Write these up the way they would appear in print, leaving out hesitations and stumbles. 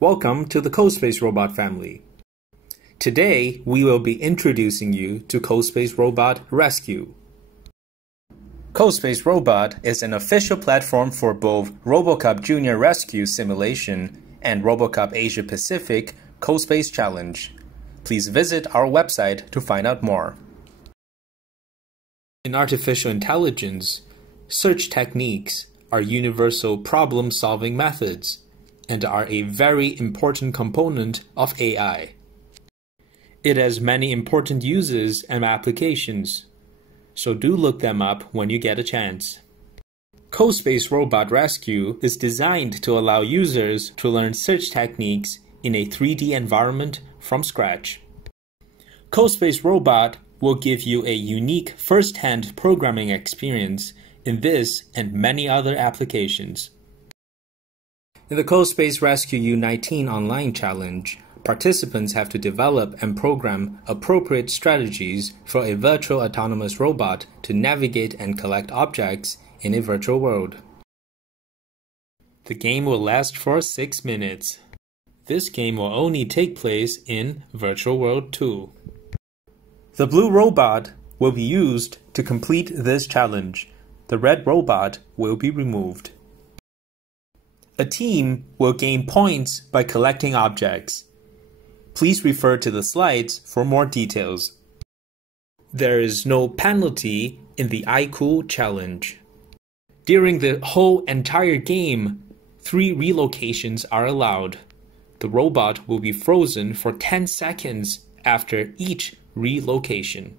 Welcome to the CoSpace Robot family. Today, we will be introducing you to CoSpaceRobot Rescue. CoSpaceRobot is an official platform for both RoboCupJunior Rescue Simulation and RoboCup Asia-Pacific CoSpace Challenge. Please visit our website to find out more. In artificial intelligence, search techniques are universal problem-solving methods and are a very important component of AI. It has many important uses and applications, so do look them up when you get a chance. CoSpaceRobot Rescue is designed to allow users to learn search techniques in a 3D environment from scratch. CoSpaceRobot will give you a unique first-hand programming experience in this and many other applications. In the CoSpace Rescue U19 online challenge, participants have to develop and program appropriate strategies for a virtual autonomous robot to navigate and collect objects in a virtual world. The game will last for 6 minutes. This game will only take place in Virtual World 2. The blue robot will be used to complete this challenge. The red robot will be removed. A team will gain points by collecting objects. Please refer to the slides for more details. There is no penalty in the iCool challenge. During the whole entire game, 3 relocations are allowed. The robot will be frozen for 10 seconds after each relocation.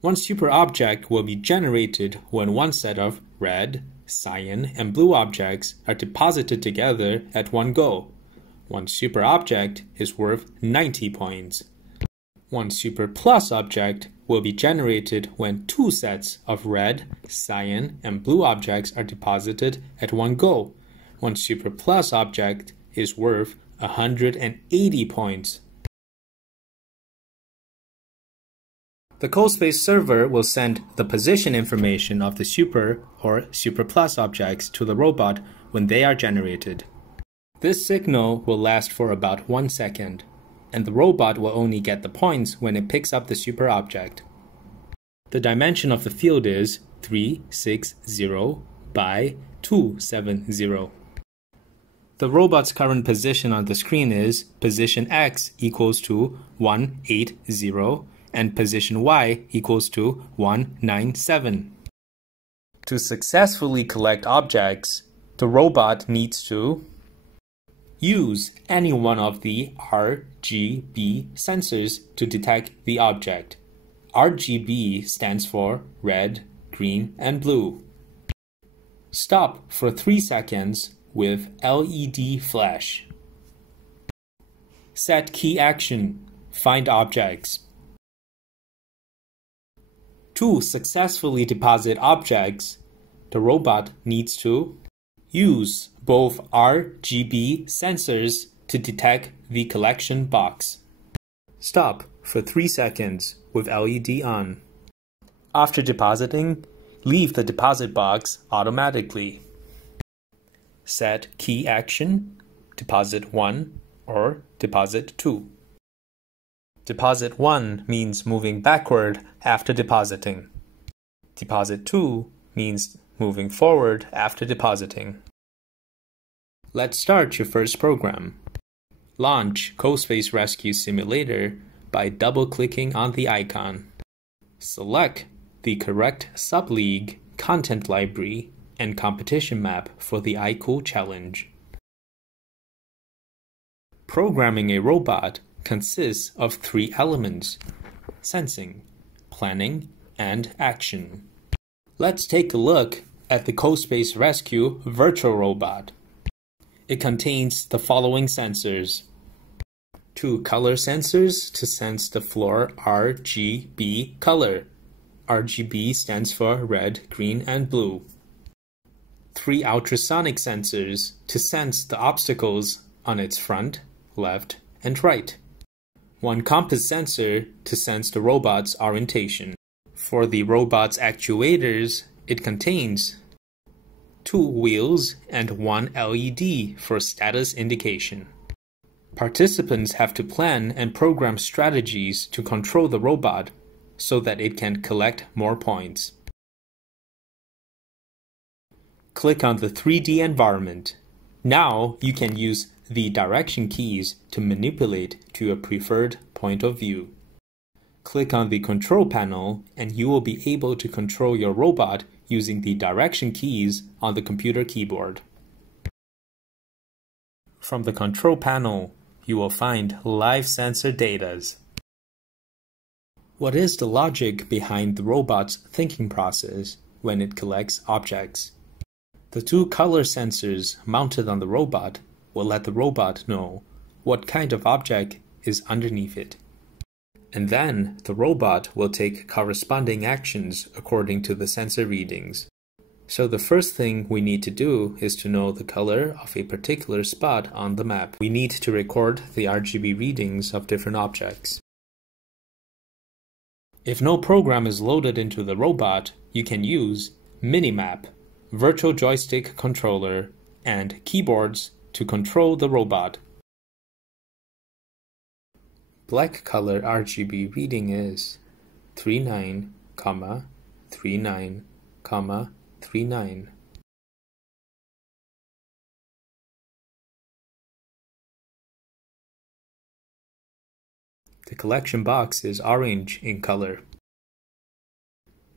One super object will be generated when one set of red, cyan, and blue objects are deposited together at one go. One super object is worth 90 points. One super plus object will be generated when 2 sets of red, cyan, and blue objects are deposited at one go. One super plus object is worth 180 points. The CoSpace server will send the position information of the super or super plus objects to the robot when they are generated. This signal will last for about 1 second, and the robot will only get the points when it picks up the super object. The dimension of the field is 360 by 270. The robot's current position on the screen is position X equals to 180 and position Y equals to 197. To successfully collect objects, the robot needs to use any one of the RGB sensors to detect the object. RGB stands for red, green, and blue. Stop for 3 seconds with LED flash. Set key action. Find objects. To successfully deposit objects, the robot needs to use both RGB sensors to detect the collection box. Stop for 3 seconds with LED on. After depositing, leave the deposit box automatically. Set key action, deposit 1 or deposit 2. Deposit 1 means moving backward after depositing. Deposit 2 means moving forward after depositing. Let's start your first program. Launch CoSpace Rescue Simulator by double-clicking on the icon. Select the correct subleague, content library, and competition map for the iCool challenge. Programming a robot consists of 3 elements: sensing, planning, and action. Let's take a look at the CoSpace Rescue virtual robot. It contains the following sensors: 2 color sensors to sense the floor RGB color. RGB stands for red, green, and blue. 3 ultrasonic sensors to sense the obstacles on its front, left, and right. 1 compass sensor to sense the robot's orientation. For the robot's actuators, it contains 2 wheels and 1 LED for status indication. Participants have to plan and program strategies to control the robot so that it can collect more points. Click on the 3D environment. Now you can use the direction keys to manipulate to a preferred point of view. Click on the control panel and you will be able to control your robot using the direction keys on the computer keyboard. From the control panel, you will find live sensor data. What is the logic behind the robot's thinking process when it collects objects? The 2 color sensors mounted on the robot will let the robot know what kind of object is underneath it. And then the robot will take corresponding actions according to the sensor readings. So the first thing we need to do is to know the color of a particular spot on the map. We need to record the RGB readings of different objects. If no program is loaded into the robot, you can use Minimap, Virtual Joystick Controller, and keyboards to control the robot. Black color RGB reading is 39, 39, 39. The collection box is orange in color.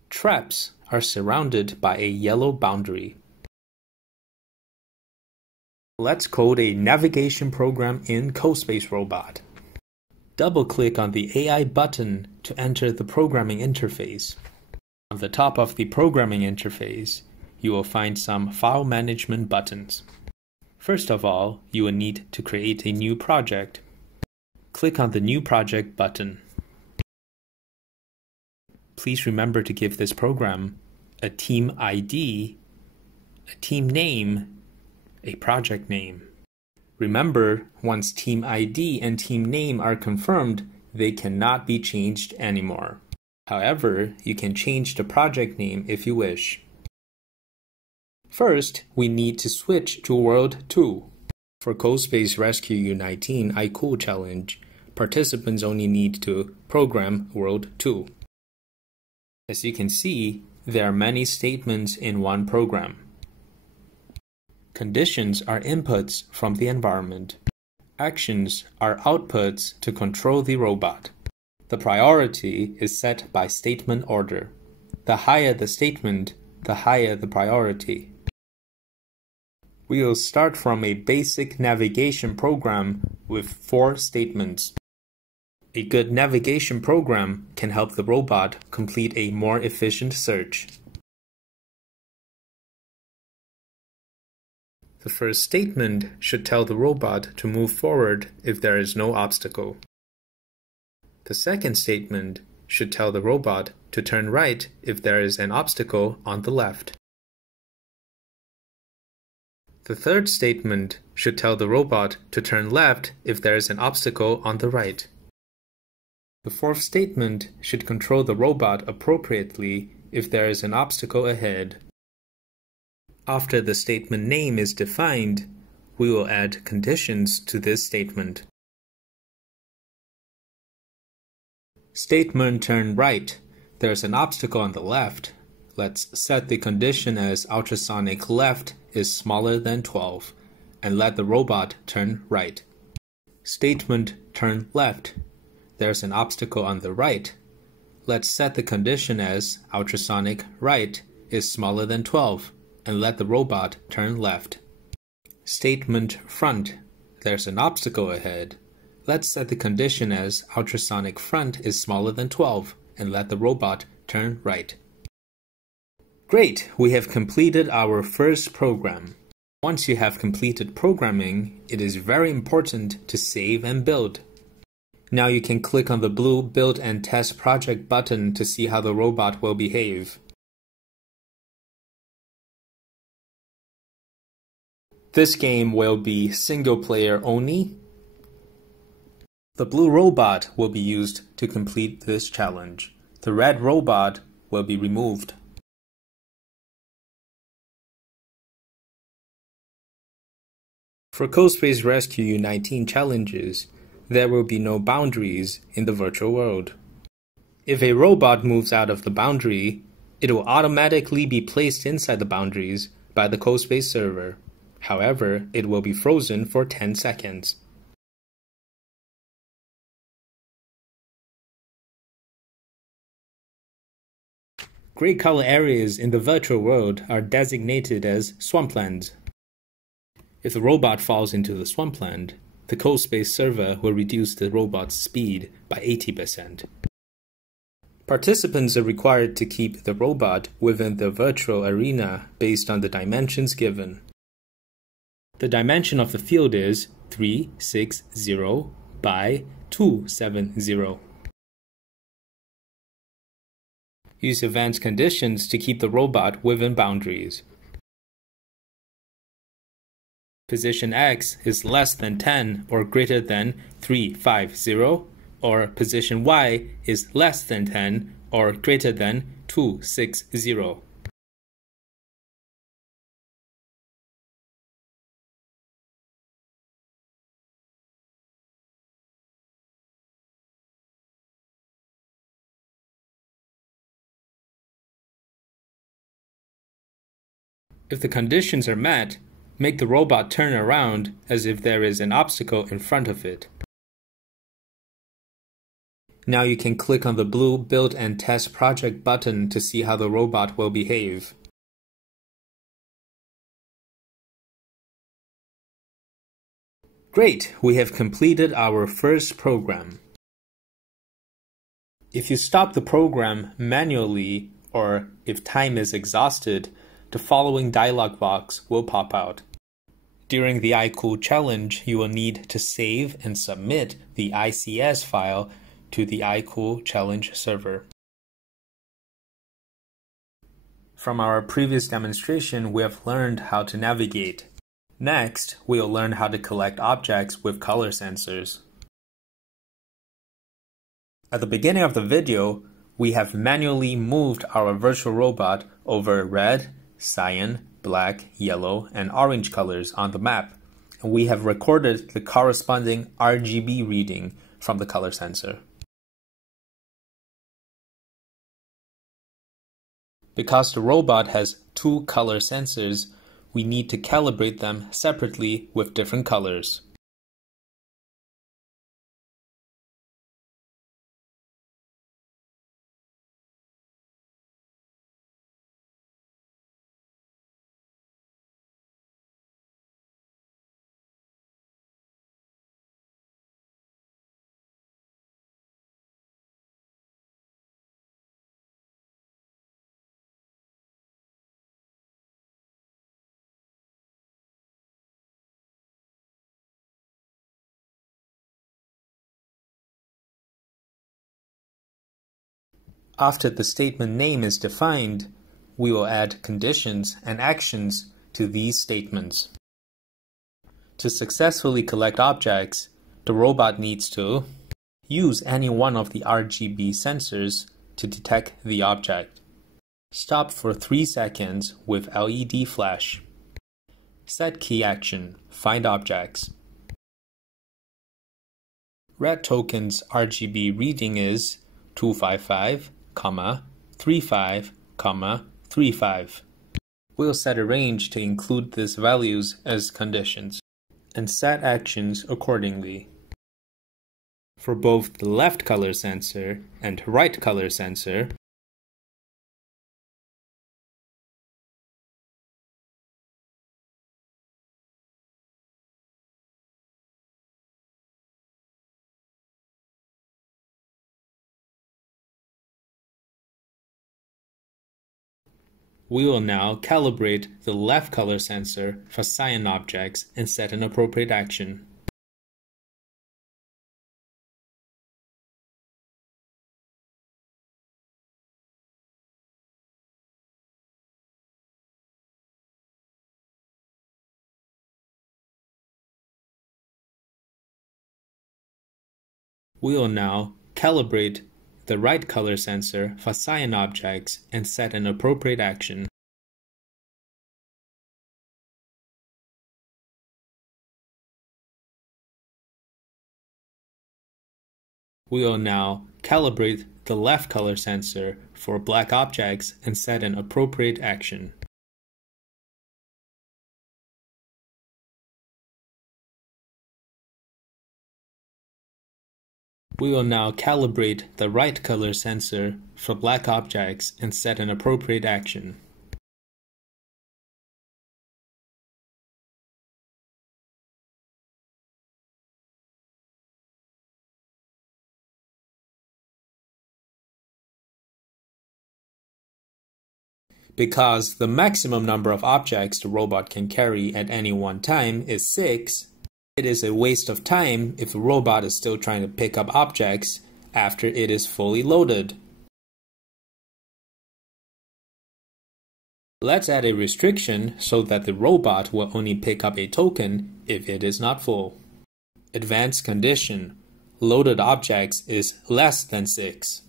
Traps are surrounded by a yellow boundary. Let's code a navigation program in CoSpaceRobot. Double-click on the AI button to enter the programming interface. On the top of the programming interface, you will find some file management buttons. First of all, you will need to create a new project. Click on the New Project button. Please remember to give this program a team ID, a team name, a project name. Remember, once team ID and team name are confirmed, they cannot be changed anymore. However, you can change the project name if you wish. First, we need to switch to World 2. For CoSpace Rescue U19 iCool Challenge, participants only need to program World 2. As you can see, there are many statements in one program. Conditions are inputs from the environment. Actions are outputs to control the robot. The priority is set by statement order. The higher the statement, the higher the priority. We will start from a basic navigation program with 4 statements. A good navigation program can help the robot complete a more efficient search. The first statement should tell the robot to move forward if there is no obstacle. The second statement should tell the robot to turn right if there is an obstacle on the left. The third statement should tell the robot to turn left if there is an obstacle on the right. The fourth statement should control the robot appropriately if there is an obstacle ahead. After the statement name is defined, we will add conditions to this statement. Statement turn right. There's an obstacle on the left. Let's set the condition as ultrasonic left is smaller than 12 and let the robot turn right. Statement turn left. There's an obstacle on the right. Let's set the condition as ultrasonic right is smaller than 12 and let the robot turn left. Statement front. There's an obstacle ahead. Let's set the condition as ultrasonic front is smaller than 12 and let the robot turn right. Great! We have completed our first program. Once you have completed programming, it is very important to save and build. Now you can click on the blue Build and Test Project button to see how the robot will behave. This game will be single player only. The blue robot will be used to complete this challenge. The red robot will be removed. For CoSpace Rescue U19 challenges, there will be no boundaries in the virtual world. If a robot moves out of the boundary, it will automatically be placed inside the boundaries by the CoSpace server. However, it will be frozen for 10 seconds. Gray color areas in the virtual world are designated as swamplands. If the robot falls into the swampland, the CoSpace server will reduce the robot's speed by 80%. Participants are required to keep the robot within the virtual arena based on the dimensions given. The dimension of the field is 360 by 270. Use advanced conditions to keep the robot within boundaries. Position X is less than 10 or greater than 350, or position Y is less than 10 or greater than 260. If the conditions are met, make the robot turn around as if there is an obstacle in front of it. Now you can click on the blue Build and Test Project button to see how the robot will behave. Great! We have completed our first program. If you stop the program manually, or if time is exhausted, the following dialog box will pop out. During the iCool challenge, you will need to save and submit the ICS file to the iCool challenge server. From our previous demonstration, we have learned how to navigate. Next, we will learn how to collect objects with color sensors. At the beginning of the video, we have manually moved our virtual robot over red, cyan, black, yellow, and orange colors on the map, and we have recorded the corresponding RGB reading from the color sensor. Because the robot has two color sensors, we need to calibrate them separately with different colors. After the statement name is defined, we will add conditions and actions to these statements. To successfully collect objects, the robot needs to use any one of the RGB sensors to detect the object. Stop for 3 seconds with LED flash. Set key action, find objects. Red token's RGB reading is 255, 35, 35. We'll set a range to include these values as conditions, and set actions accordingly. For both the left color sensor and right color sensor, we will now calibrate the left color sensor for cyan objects and set an appropriate action. We will now calibrate the right color sensor for cyan objects and set an appropriate action. We will now calibrate the left color sensor for black objects and set an appropriate action. We will now calibrate the right color sensor for black objects and set an appropriate action. Because the maximum number of objects the robot can carry at any one time is 6, it is a waste of time if the robot is still trying to pick up objects after it is fully loaded. Let's add a restriction so that the robot will only pick up a token if it is not full. Advanced condition: loaded objects is less than 6.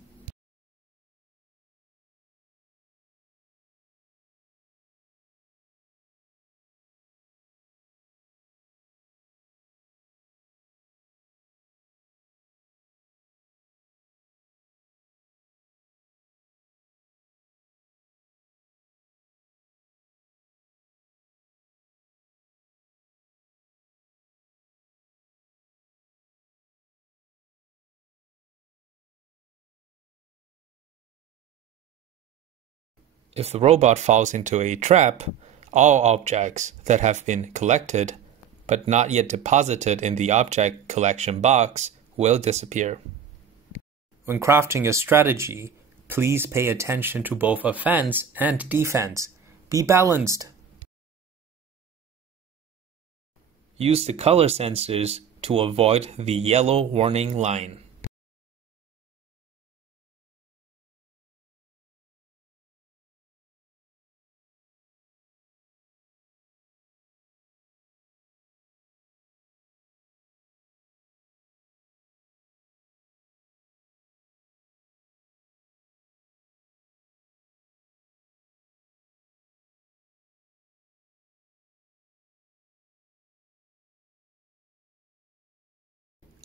If the robot falls into a trap, all objects that have been collected but not yet deposited in the object collection box will disappear. When crafting a strategy, please pay attention to both offense and defense. Be balanced. Use the color sensors to avoid the yellow warning line.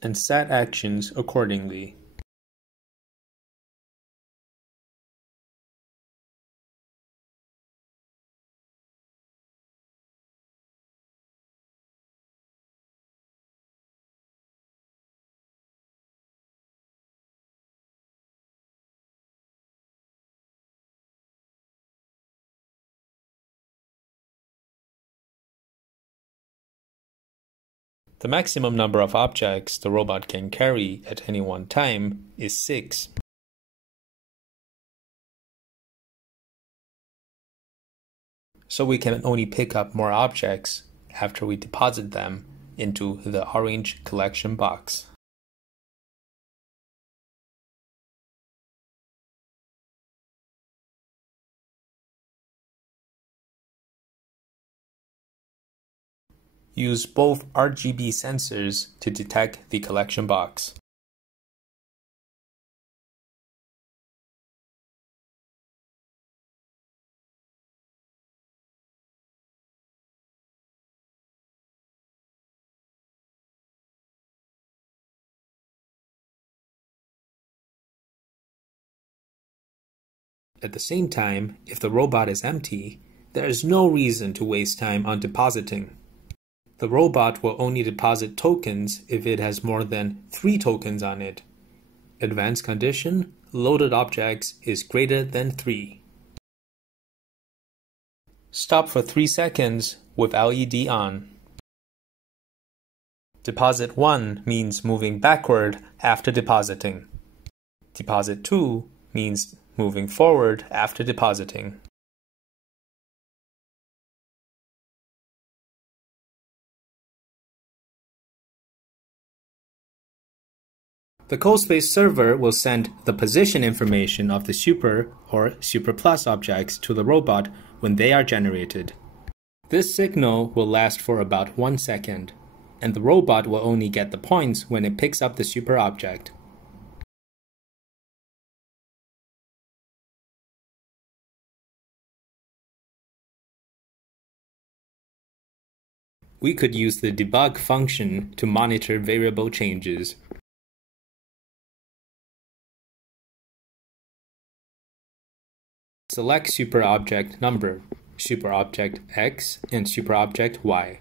And set actions accordingly. The maximum number of objects the robot can carry at any one time is 6. So we can only pick up more objects after we deposit them into the orange collection box. Use both RGB sensors to detect the collection box. At the same time, if the robot is empty, there is no reason to waste time on depositing. The robot will only deposit tokens if it has more than 3 tokens on it. Advanced condition: loaded objects is greater than 3. Stop for 3 seconds with LED on. Deposit 1 means moving backward after depositing. Deposit 2 means moving forward after depositing. The CoSpace server will send the position information of the Super or Super Plus objects to the robot when they are generated. This signal will last for about 1 second, and the robot will only get the points when it picks up the Super object. We could use the debug function to monitor variable changes. Select superobject number, superobject X, and superobject Y.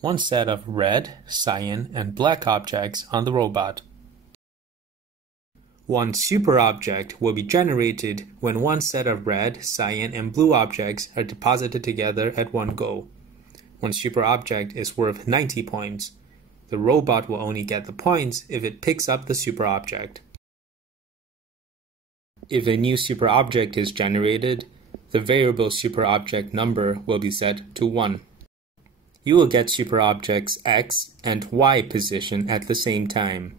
One set of red, cyan, and black objects on the robot. One superobject will be generated when one set of red, cyan, and blue objects are deposited together at one go. One superobject is worth 90 points. The robot will only get the points if it picks up the superobject. If a new superobject is generated, the variable superobject number will be set to 1. You will get superobjects X and Y position at the same time.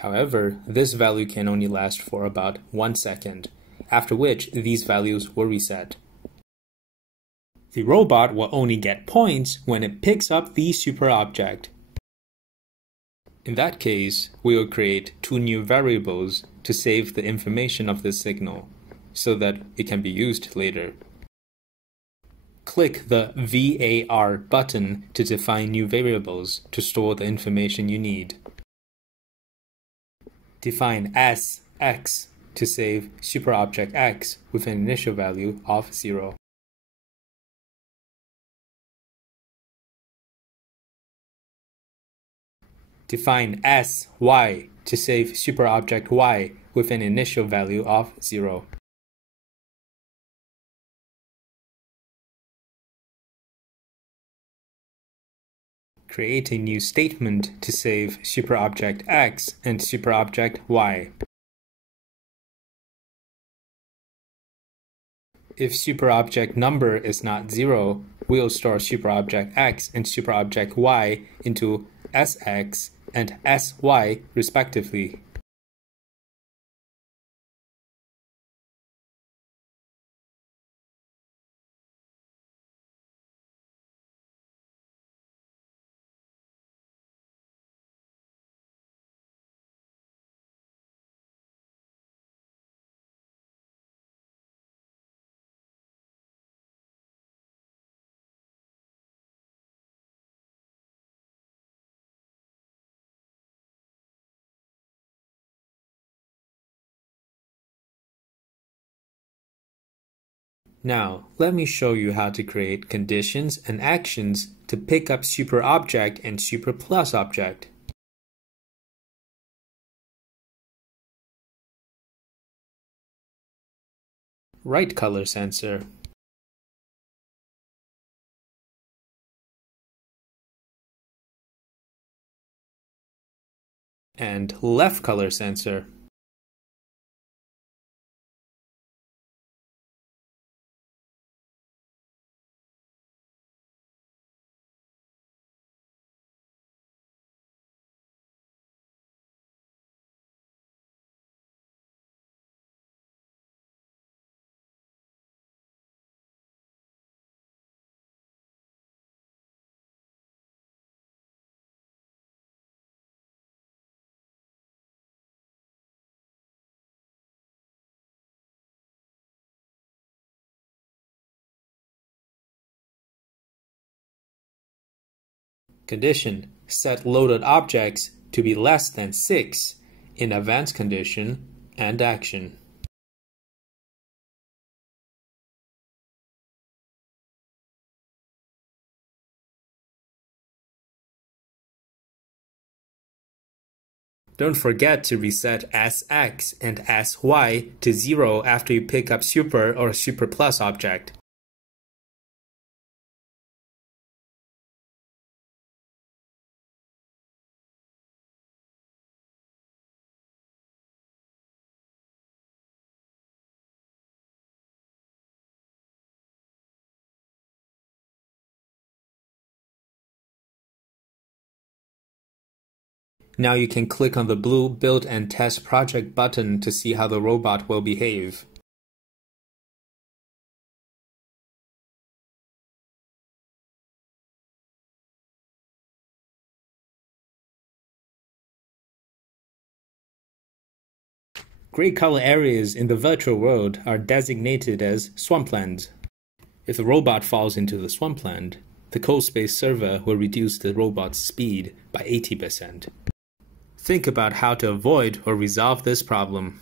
However, this value can only last for about 1 second, after which these values will reset. The robot will only get points when it picks up the superobject. In that case, we will create 2 new variables to save the information of this signal, so that it can be used later. Click the VAR button to define new variables to store the information you need. Define SX to save superobject X with an initial value of 0. Define SY to save superobject Y with an initial value of 0. Create a new statement to save superobject X and superobject Y. If superobject number is not 0, we'll store superobject X and superobject Y into SX and SY respectively. Now, let me show you how to create conditions and actions to pick up superobject and superplus object. Right color sensor. And left color sensor. Condition: set loaded objects to be less than 6 in advanced condition and action. Don't forget to reset SX and SY to 0 after you pick up super or superplus object. Now you can click on the blue Build and Test Project button to see how the robot will behave. Gray color areas in the virtual world are designated as swamplands. If the robot falls into the swampland, the CoSpace server will reduce the robot's speed by 80%. Think about how to avoid or resolve this problem.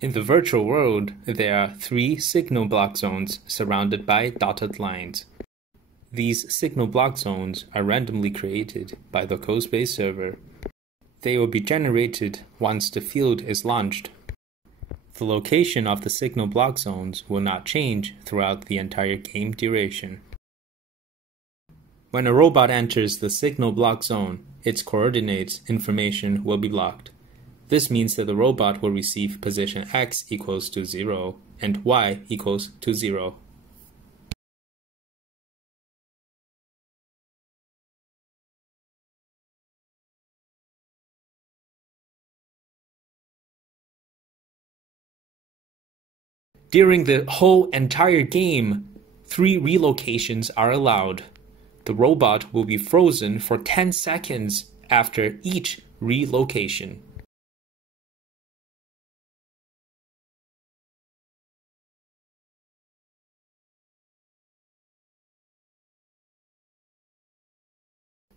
In the virtual world, there are 3 signal block zones surrounded by dotted lines. These signal block zones are randomly created by the CoSpace server. They will be generated once the field is launched. The location of the signal block zones will not change throughout the entire game duration. When a robot enters the signal block zone, its coordinates information will be locked. This means that the robot will receive position x equals to 0 and y equals to 0. During the whole entire game, 3 relocations are allowed. The robot will be frozen for 10 seconds after each relocation.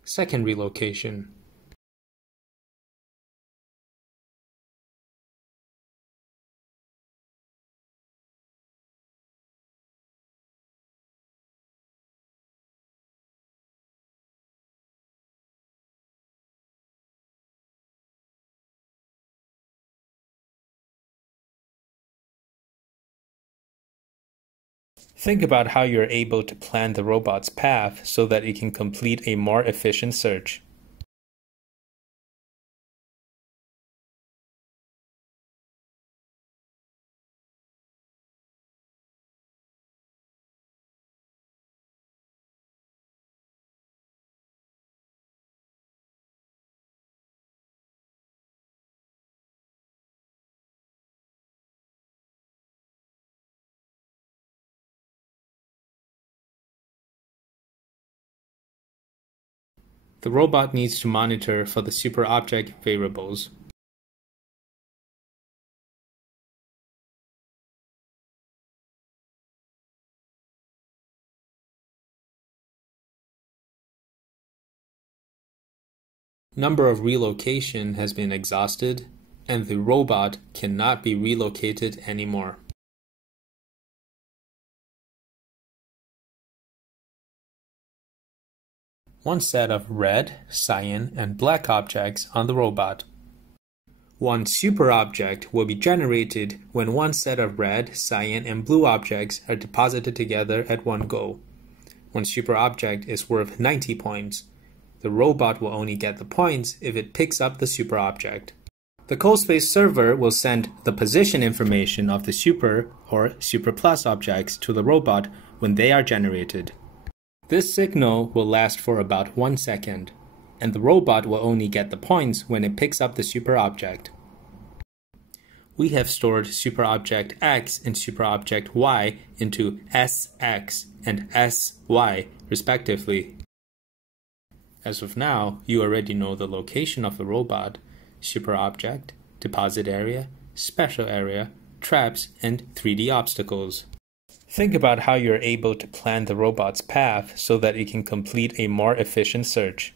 Second relocation. Think about how you're able to plan the robot's path so that it can complete a more efficient search. The robot needs to monitor for the superobject variables. Number of relocation has been exhausted, and the robot cannot be relocated anymore. One set of red, cyan, and black objects on the robot. One superobject will be generated when one set of red, cyan, and blue objects are deposited together at one go. One superobject is worth 90 points. The robot will only get the points if it picks up the superobject. The CoSpace server will send the position information of the super or super plus objects to the robot when they are generated. This signal will last for about 1 second, and the robot will only get the points when it picks up the superobject. We have stored superobject X and superobject Y into SX and SY respectively. As of now, you already know the location of the robot, superobject, deposit area, special area, traps, and 3D obstacles. Think about how you're able to plan the robot's path so that it can complete a more efficient search.